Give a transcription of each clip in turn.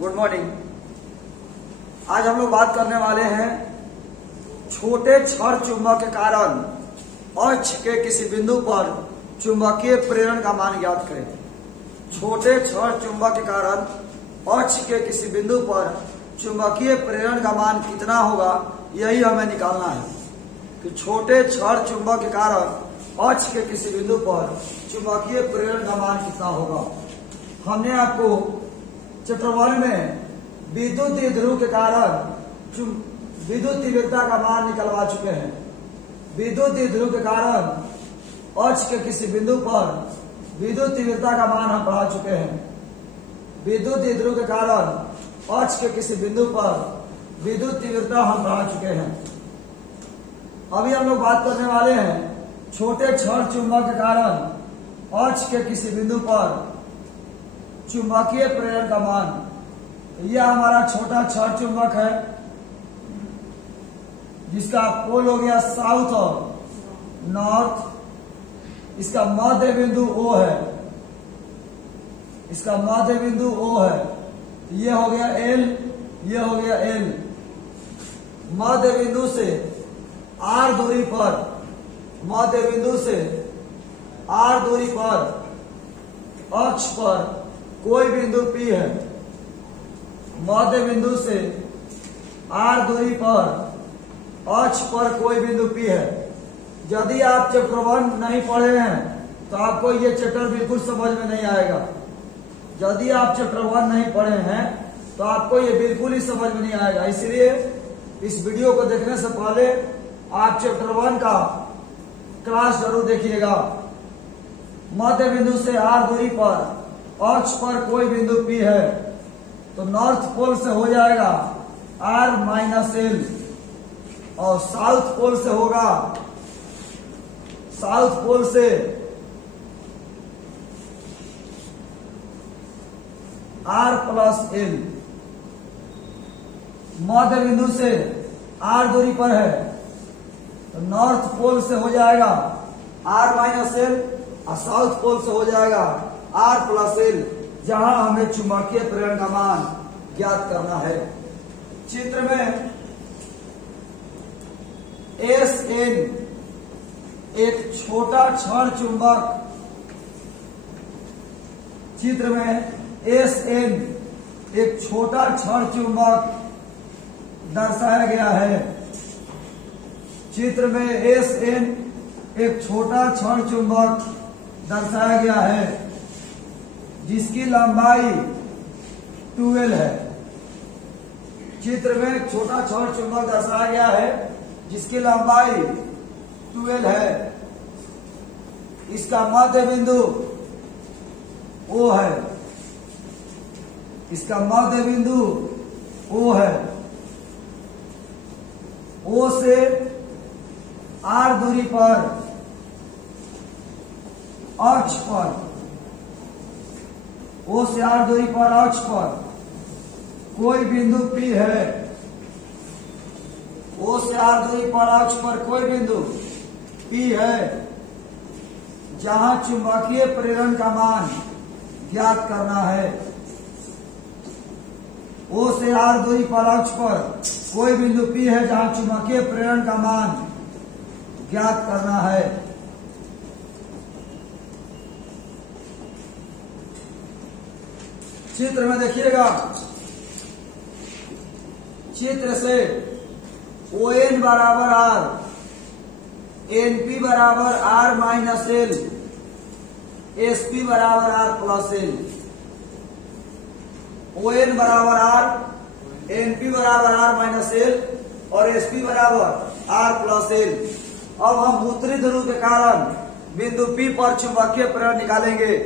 Good morning. आज हम लोग बात करने वाले हैं छोटे क्षण चुंबक के कारण अक्ष के किसी बिंदु पर चुंबकीय प्रेरण का मान ज्ञात करें। छोटे क्षण चुंबक के कारण अक्ष के किसी बिंदु पर चुंबकीय प्रेरण का मान कितना होगा, यही हमें निकालना है कि छोटे क्षण चुंबक के कारण अक्ष के किसी बिंदु पर चुंबकीय प्रेरण का मान कितना होगा। हमने आपको चैप्टर 1 में विद्युत ध्रुव के कारण विद्युत तीव्रता का मान निकलवा चुके हैं। विद्युत ध्रुव के कारण अक्ष के किसी बिंदु पर विद्युत तीव्रता का मान हम पढ़ा चुके हैं। विद्युत ध्रुव के कारण अक्ष के किसी बिंदु पर विद्युत तीव्रता हम पढ़ा चुके हैं। अभी हम लोग बात करने वाले हैं छोटे क्षण चुंबक के कारण अक्ष के किसी बिंदु पर चुंबकीय प्रेरण का मान। यह हमारा छोटा क्षण चुंबक है जिसका पोल हो गया साउथ और नॉर्थ। इसका मध्य बिंदु O है, इसका मध्य बिंदु O है। यह हो गया L, यह हो गया L। मध्य बिंदु से R दूरी पर, मध्य बिंदु से R दूरी पर अक्ष पर कोई बिंदु P है। मध्य बिंदु से R दूरी पर अक्ष पर कोई बिंदु P है। यदि आप चैप्टर 1 नहीं पढ़े हैं तो आपको ये चैप्टर बिल्कुल समझ में नहीं आएगा। यदि आप चैप्टर 1 नहीं पढ़े हैं तो आपको ये बिल्कुल ही समझ में नहीं आएगा। इसलिए इस वीडियो को देखने से पहले आप चैप्टर 1 का क्लास जरूर देखिएगा। मध्य बिंदु से R दूरी पर अक्ष पर कोई बिंदु P है तो नॉर्थ पोल से हो जाएगा R माइनस L और साउथ पोल से होगा, साउथ पोल से R प्लस L। मध्य बिंदु से R दूरी पर है तो नॉर्थ पोल से हो जाएगा R माइनस L और साउथ पोल से हो जाएगा R प्लस L, जहां हमें चुंबकीय प्रेरण का मान ज्ञात करना है। चित्र में Sn एक छोटा क्षण चुंबक, चित्र में Sn एक छोटा क्षण चुंबक दर्शाया गया है। चित्र में Sn एक छोटा क्षण चुंबक दर्शाया गया है जिसकी लंबाई 12 है। चित्र में एक छोटा क्षण चुंबक दर्शाया गया है जिसकी लंबाई 12 है। इसका मध्य बिंदु O है, इसका मध्य बिंदु O है। O से R दूरी पर अक्ष पर, O से R दूरी पर अक्ष पर कोई बिंदु P है। O से R दूरी पर अक्ष पर कोई बिंदु P है जहां चुंबकीय प्रेरण का मान ज्ञात करना है। O से R दूरी पर अक्ष पर कोई बिंदु P है जहां चुंबकीय प्रेरण का मान ज्ञात करना है। चित्र में देखिएगा, चित्र से ON बराबर R, NP बराबर R माइनस L, SP बराबर R प्लस L। ON बराबर R, NP बराबर R माइनस L और SP बराबर R प्लस L। अब हम उत्तरी ध्रुव के कारण बिंदु P पर चुंबकीय प्रेरण निकालेंगे,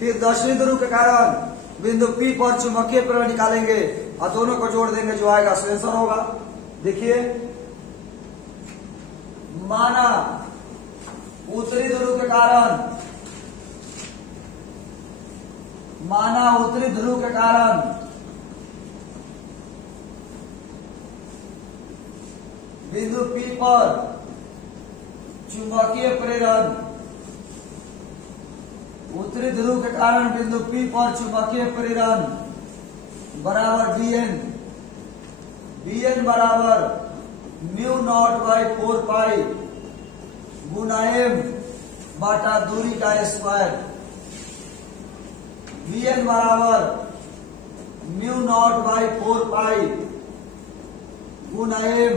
फिर दक्षिणी ध्रुव के कारण बिंदु P पर चुंबकीय प्रेरण निकालेंगे और दोनों को जोड़ देंगे, जो आएगा सो आंसर होगा। देखिए, माना उत्तरी ध्रुव के कारण, माना उत्तरी ध्रुव के कारण बिंदु P पर चुंबकीय प्रेरण, उत्तरी ध्रुव के कारण बिंदु P पर चुंबकीय प्रेरण बराबर bn बराबर म्यू नॉट बाई 4 पाई गुना m बाटा दूरी का स्क्वायर। bn बराबर म्यू नॉट बाई 4 पाई गुना m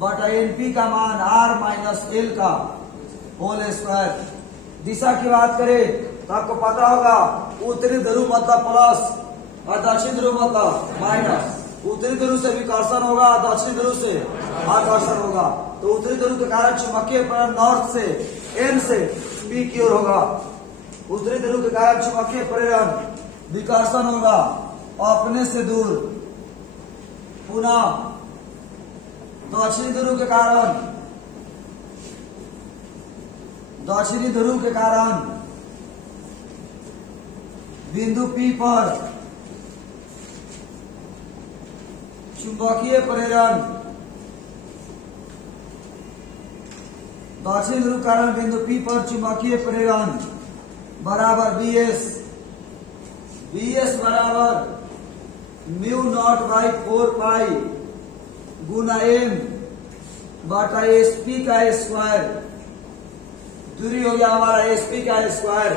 बटा np का मान r माइनस एल का होल स्क्वायर। दिशा की बात करें तो आपको पता होगा उत्तरी ध्रुव मतलब प्लस और दक्षिण ध्रुव मतलब माइनस। उत्तरी ध्रुव से विकर्षण होगा, दक्षिण ध्रुव से आकर्षण होगा। तो उत्तरी ध्रुव के कारण चुंबकीय प्रेरण नॉर्थ से एन से पी की ओर होगा। उत्तरी ध्रुव के कारण चुंबकीय प्रेरण विकर्षण होगा अपने से दूर। पुनः दक्षिणी ध्रुव के कारण बिंदु P पर चुंबकीय प्रेरण दक्षिण ध्रुव कारण बिंदु P पर चुंबकीय प्रेरण बराबर bs बराबर म्यू नॉट बाई 4 पाई गुना m बटा sp का स्क्वायर। दूरी हो गया हमारा sp का स्क्वायर।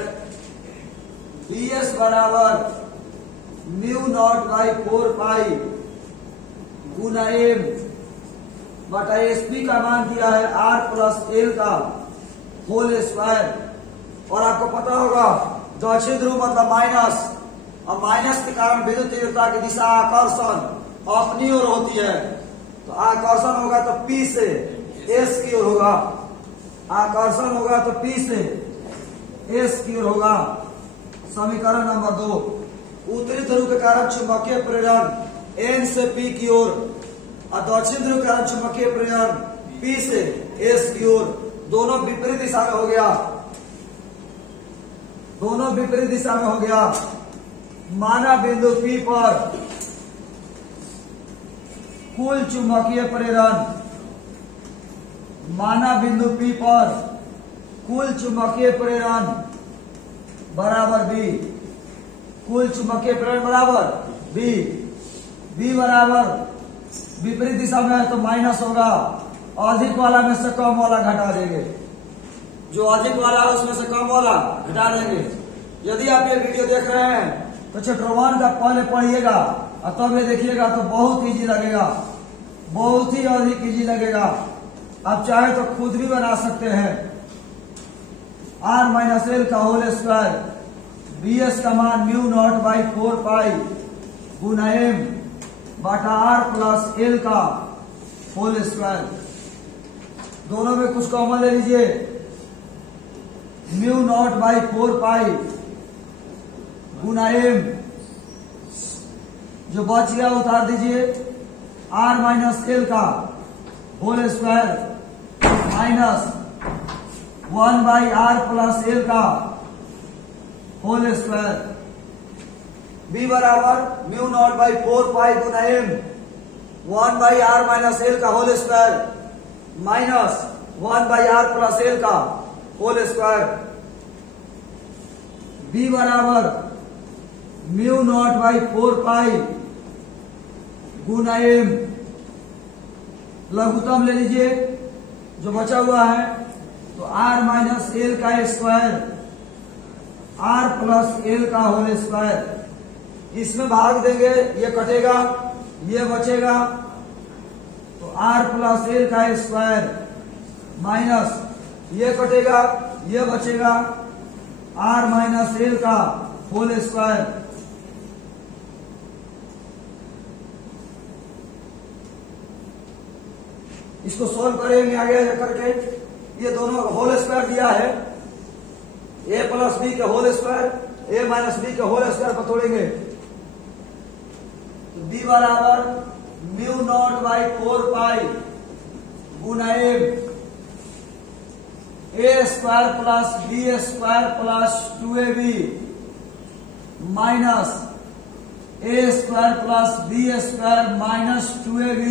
bs बराबर म्यू नॉट बाई 4 पाई गुना m बटा sp का मान दिया है r प्लस एल का होल स्क्वायर। और आपको पता होगा दक्षिण ध्रुव मतलब माइनस, और माइनस के कारण विद्युत तीव्रता की दिशा आकर्षण अपनी ओर होती है। तो आकर्षण होगा तो P से S की ओर होगा। आकर्षण होगा तो P से S की ओर होगा। समीकरण नंबर 2। उत्तरी ध्रुव के कारण चुंबकीय प्रेरण N से P की ओर और दक्षिण ध्रुव के कारण चुंबकीय प्रेरण P से S की ओर। दोनों विपरीत दिशा में हो गया, दोनों विपरीत दिशा में हो गया। माना बिंदु P पर कुल चुंबकीय प्रेरण, माना बिंदु P पर कुल चुंबकीय प्रेरण बराबर B। कुल चुंबकीय प्रेरण बराबर B। B बराबर विपरीत दिशा में है तो माइनस होगा। अधिक वाला में से कम वाला घटा देंगे, जो अधिक वाला है उसमें से कम वाला घटा देंगे। यदि आप ये वीडियो देख रहे हैं तो चैप्टर 1 का पहले पढ़िएगा और तब ये देखिएगा तो बहुत इजी लगेगा, बहुत ही अधिक इजी लगेगा। आप चाहे तो खुद भी बना सकते हैं। r माइनस एल का होल स्क्वायर, bs का मान म्यू नॉट बाई 4 पाई गुना m बाटा r प्लस एल का होल स्क्वायर। दोनों में कुछ कॉमन ले लीजिए। म्यू नॉट बाई 4 पाई गुना m, जो बच गया उतार दीजिए। r माइनस एल का whole square minus 1 by r plus L का होल स्क्वायर। b बराबर म्यू नॉट बाई 4 पाई गुना m 1 by r minus L का whole square minus 1 by r plus L का होल स्क्वायर। b बराबर mu naught by 4 pi गुना m, लघुत्तम ले लीजिए जो बचा हुआ है तो r माइनस एल का स्क्वायर r प्लस एल का होल स्क्वायर। इसमें भाग देंगे, ये कटेगा, ये बचेगा तो r प्लस एल का स्क्वायर माइनस ये कटेगा, ये बचेगा r माइनस एल का होल स्क्वायर। इसको सोल्व करेंगे आगे करके। ये दोनों होल स्क्वायर दिया है, a प्लस बी के whole square a minus B के होल स्क्वायर पर तोड़ेंगे तो b बराबर म्यू नॉट बाई 4 पाई गुना m a square plus b square plus 2ab minus a square plus b square minus 2ab।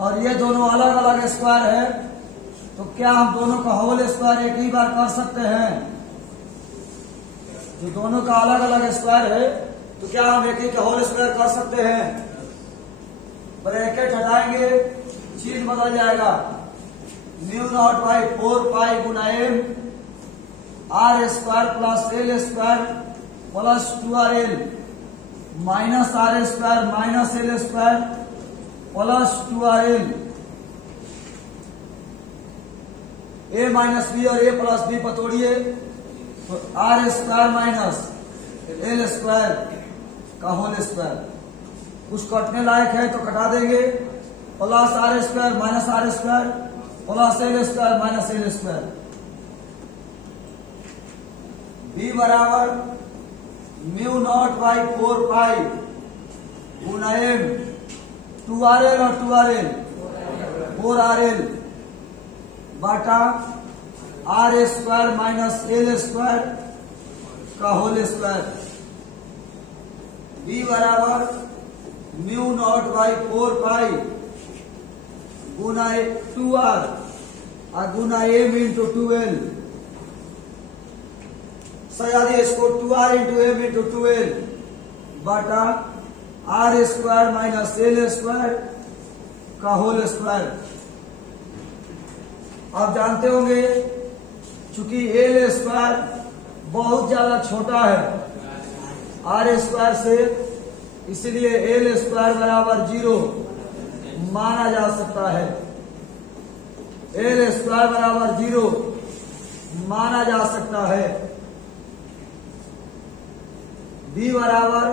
और ये दोनों अलग अलग स्क्वायर है तो क्या हम दोनों का होल स्क्वायर एक ही बार कर सकते हैं? जो दोनों का अलग अलग स्क्वायर है, तो क्या हम एक ही का होल स्क्वायर कर सकते हैं? ब्रैकेट हटाएंगे, चीज बदल जाएगा। म्यू नॉट बाई 4 पाई गुना M R square plus L square plus 2RL minus R square minus L square plus 2RL। A minus B और ए प्लस बी पतोड़िए, तो R square minus L square का whole square. कुछ कटने लायक है तो कटा देंगे। Plus R square minus R square plus L square minus L square. B बराबर म्यू नॉट बाई 4 पाई गुना एम 2RL और 2RL 4RL बाटा R square minus L square का होल स्क्वायर। बी बराबर म्यू नॉट बाई 4 पाई गुना 2R और गुना M into 2L। सजा दिए इसको 2R into M into 2L बाटा R square minus L square का होल स्क्वायर। आप जानते होंगे चूंकि एल स्क्वायर बहुत ज्यादा छोटा है आर स्क्वायर से, इसलिए एल स्क्वायर बराबर 0 माना जा सकता है। एल स्क्वायर बराबर 0 माना जा सकता है। बी बराबर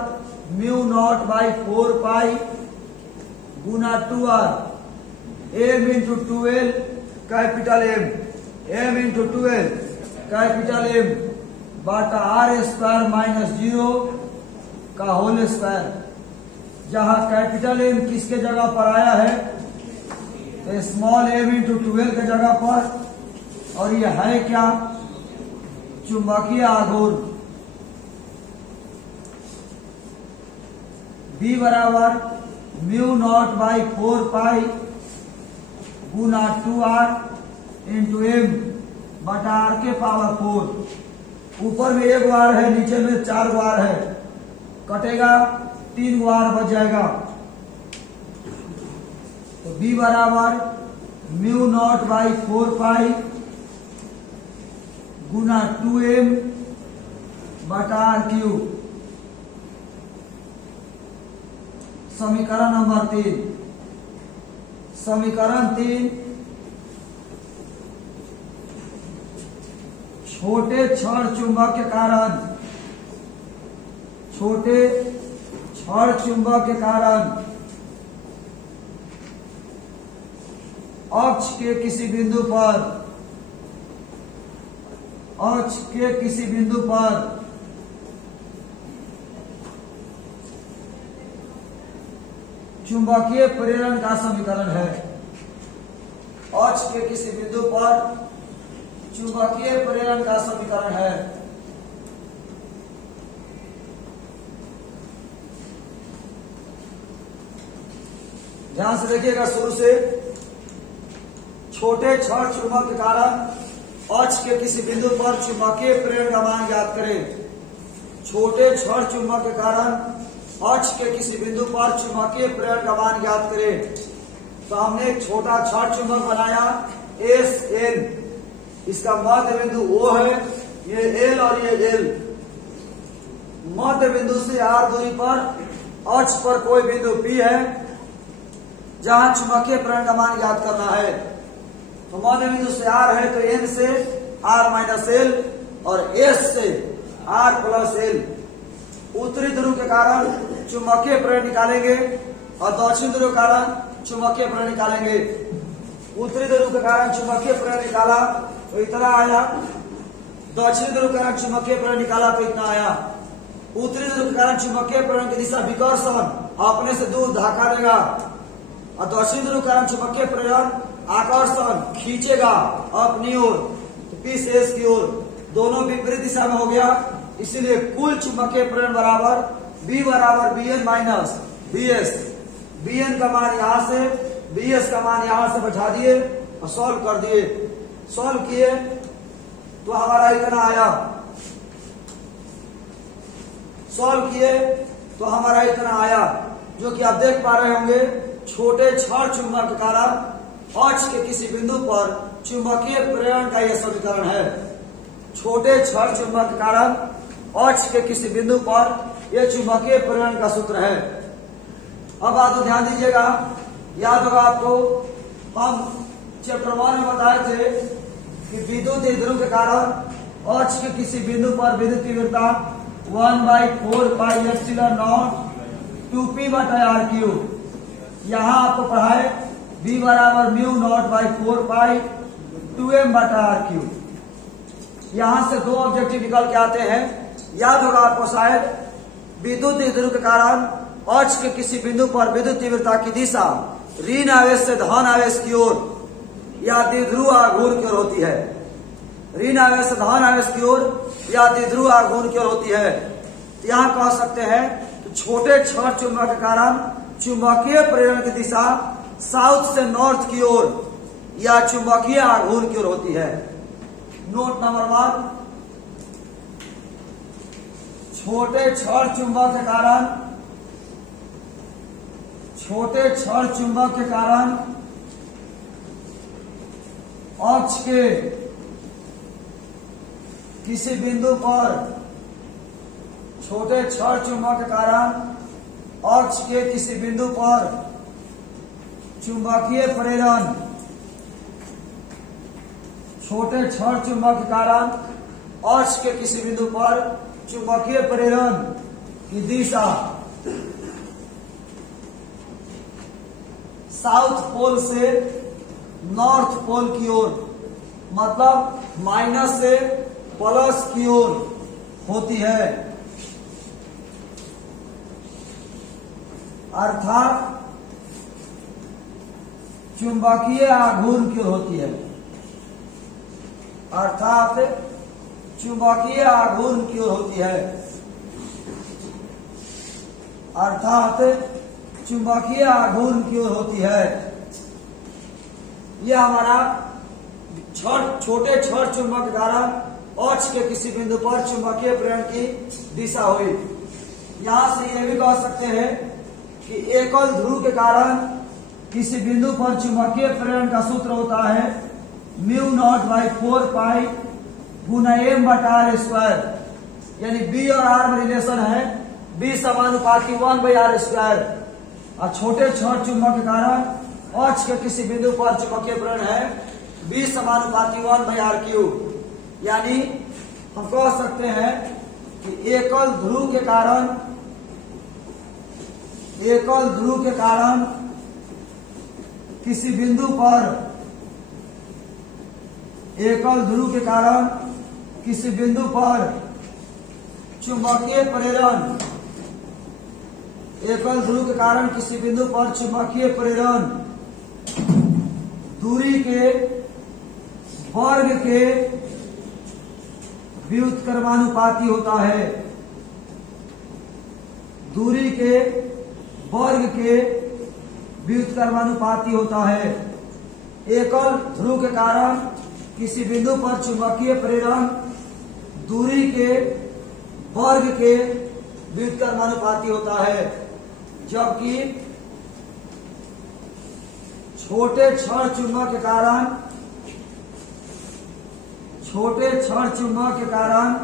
म्यू नॉट बाई 4 पाई गुना 2R M into 2L capital M into 2L capital M बाटा आर स्क्वायर माइनस 0 का होल स्क्वायर। जहां कैपिटल एम किसके जगह पर आया है? तो स्मॉल एम इंटू 2L के जगह पर। और यह है क्या? चुंबकीय आघूर्ण। बी बराबर म्यू नॉट बाई 4 पाई गुना 2R इंटू एम बटा आर के पावर 4। ऊपर में 1 बार है, नीचे में 4 बार है, कटेगा 3 बार बच जाएगा। तो बी बराबर mu naught by 4 pi Guna 2M बटा R³ समीकरण नंबर 3। समीकरण 3 छोटे छड़ चुंबक के कारण अक्ष के किसी बिंदु पर चुंबकीय प्रेरण का समीकरण है। अक्ष के किसी बिंदु पर चुंबकीय प्रेरण का समीकरण है। ध्यान से देखिएगा शुरू से। छोटे छड़ चुंबक के कारण अक्ष के किसी बिंदु पर चुंबकीय प्रेरण का मान ज्ञात करें। छोटे छड़ चुंबक के कारण अक्ष के किसी बिंदु पर चुंबकीय प्रेरण का मान ज्ञात करें। तो हमने एक छोटा छड़ चुंबक बनाया SN, इसका मध्य बिंदु O है, ये L और ये L। मध्य बिंदु से R दूरी पर अक्ष पर कोई बिंदु P है जहां चुंबकीय प्रेरण का मान ज्ञात करना है। तो मध्य बिंदु से R है तो N से R माइनस L और S से R प्लस L। उत्तरी ध्रुव के कारण चुंबकीय प्रेरण निकालेंगे और दक्षिण ध्रुव के कारण चुंबकीय प्रेरण निकालेंगे। उत्तरी ध्रुव के कारण चुंबकीय प्रेरण निकाला तो इतना आया, दक्षिण ध्रुव के कारण चुंबकीय प्रेरण निकाला तो इतना आया। उत्तरी ध्रुव के कारण चुंबकीय प्रेरण की दिशा विकर्षण अपने से दूर धक्का देगा और दक्षिण ध्रुव के कारण चुंबकीय प्रेरण आकर्षण खींचेगा अपनी ओर, तो P से S की ओर, दोनों विपरीत दिशा में हो गया। इसीलिए कुल चुंबकीय प्रेरण बराबर B बराबर Bn माइनस Bs। Bn का मान यहां से, Bs का मान यहां से बैठा दिए और सॉल्व कर दिए। सॉल्व किए तो हमारा इतना आया सॉल्व किए तो हमारा इतना आया, जो कि आप देख पा रहे होंगे। छोटे छड़ चुंबक के कारण अक्ष के किसी बिंदु पर चुंबकीय प्रेरण का यह समीकरण है। छोटे छड़ चुंबक के कारण अक्ष के किसी बिंदु पर यह चुंबकीय प्रेरण का सूत्र है। अब बात को ध्यान दीजिएगा, याद होगा आपको, हम चैप्टर 1 में बताए थे कि विद्युत ध्रुव के कारण अक्ष के किसी बिंदु पर विद्युत तीव्रता 1/4πε0 2p/r3। यहाँ आपको पढ़ाए v बराबर μ0/4π 2m/r3। यहाँ से दो ऑब्जेक्टिव निकल के आते हैं। याद होगा आपको शायद, विद्युत ध्रुव के कारण अक्ष के किसी बिंदु पर विद्युत तीव्रता की दिशा ऋण आवेश से धन आवेश की ओर या द्विध्रुव आघूर्ण की ओर होती है। ऋण आवेश से धन आवेश की ओर या द्विध्रुव आघूर्ण की ओर होती है। तो यहाँ कह सकते हैं कि छोटे छड़ चुंबक के कारण चुंबकीय प्रेरण की दिशा साउथ से नॉर्थ की ओर या चुंबकीय आघूर्ण की ओर होती है। नोट नंबर 1, छोटे छड़ चुंबक के कारण अक्ष के किसी बिंदु पर छोटे छड़ चुंबक के कारण अक्ष के किसी बिंदु पर चुंबकीय प्रेरण, छोटे छड़ चुंबक के कारण अक्ष के किसी बिंदु पर चुंबकीय प्रेरण की दिशा साउथ पोल से नॉर्थ पोल की ओर, मतलब माइनस से प्लस की ओर होती है, अर्थात चुंबकीय आघूर्ण की ओर होती है, अर्थात चुंबकीय आघूर्ण की ओर होती है, अर्थात चुंबकीय आघूर्ण की ओर होती है। यह हमारा छोटे छड़ चुंबक के कारण अक्ष के किसी बिंदु पर चुंबकीय प्रेरण की दिशा हुई। यहां से यह भी कह सकते हैं कि एकल ध्रुव के कारण किसी बिंदु पर चुंबकीय प्रेरण का सूत्र होता है μ0/4π गुना m/r², यानी b और r में रिलेशन है b समानुपाती 1/r²। और छोटे छड़ चुंबक के कारण अक्ष के किसी बिंदु पर चुंबकीय प्रेरण है b समानुपाती 1/r³। यानी हम कह सकते हैं कि एकल ध्रुव के कारण किसी बिंदु पर चुंबकीय प्रेरण, एकल ध्रुव के कारण किसी बिंदु पर चुंबकीय प्रेरण दूरी के वर्ग के व्युत्क्रमानुपाती होता है, दूरी के वर्ग के व्युत्क्रमानुपाती होता है। एकल ध्रुव के कारण किसी बिंदु पर चुंबकीय प्रेरण दूरी के वर्ग के व्युत्क्रमानुपाती होता है, जबकि छोटे छड़ चुंबक के कारण छोटे छड़ चुंबक के कारण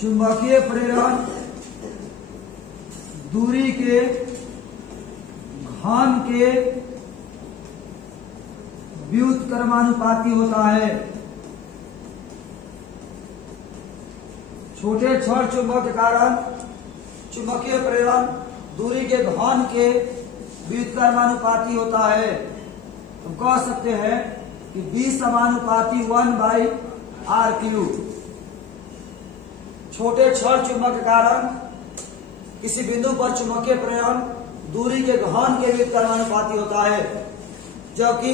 चुंबकीय प्रेरण दूरी के घन के व्युत्क्रमानुपाती होता है। छोटे छड़ चुंबक के कारण चुंबकीय प्रेरण दूरी के घन के व्युत्क्रमानुपाती होता है। हम कह सकते हैं कि b समानुपाती 1/r³। छोटे छड़ चुंबक के कारण किसी बिंदु पर चुंबकीय प्रेरण दूरी के घन के व्युत्क्रमानुपाती होता है, जबकि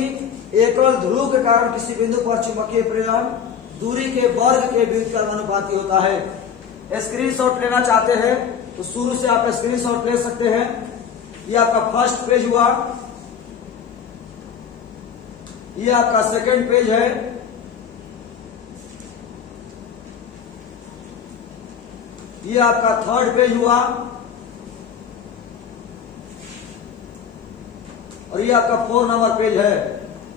एकल ध्रुव के कारण किसी बिंदु पर चुंबकीय प्रेरण दूरी के वर्ग के व्युत्क्रमानुपाती होता है। स्क्रीनशॉट लेना चाहते हैं तो शुरू से आप स्क्रीनशॉट ले सकते हैं। ये आपका फर्स्ट पेज हुआ, ये आपका सेकंड पेज है, ये आपका थर्ड पेज हुआ, और ये आपका 4 नंबर पेज है।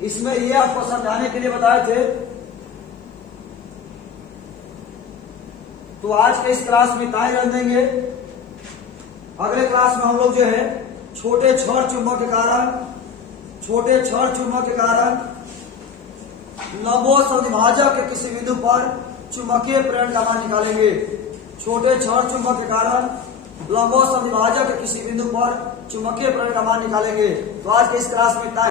इसमें ये आपको समझाने के लिए बताए थे। तो आज के इस क्लास में इतना ही रख देंगे। अगले क्लास में हम लोग जो है छोटे छड़ चुंबक के कारण लंबवत समद्विभाजक के किसी बिंदु पर चुंबकीय प्रेरण का मान निकालेंगे। छोटे छड़ चुंबक के कारण लंबवत समद्विभाजक के किसी बिंदु पर चुंबकीय प्रेरण का मान निकालेंगे। तो आज के इस क्लास में इतना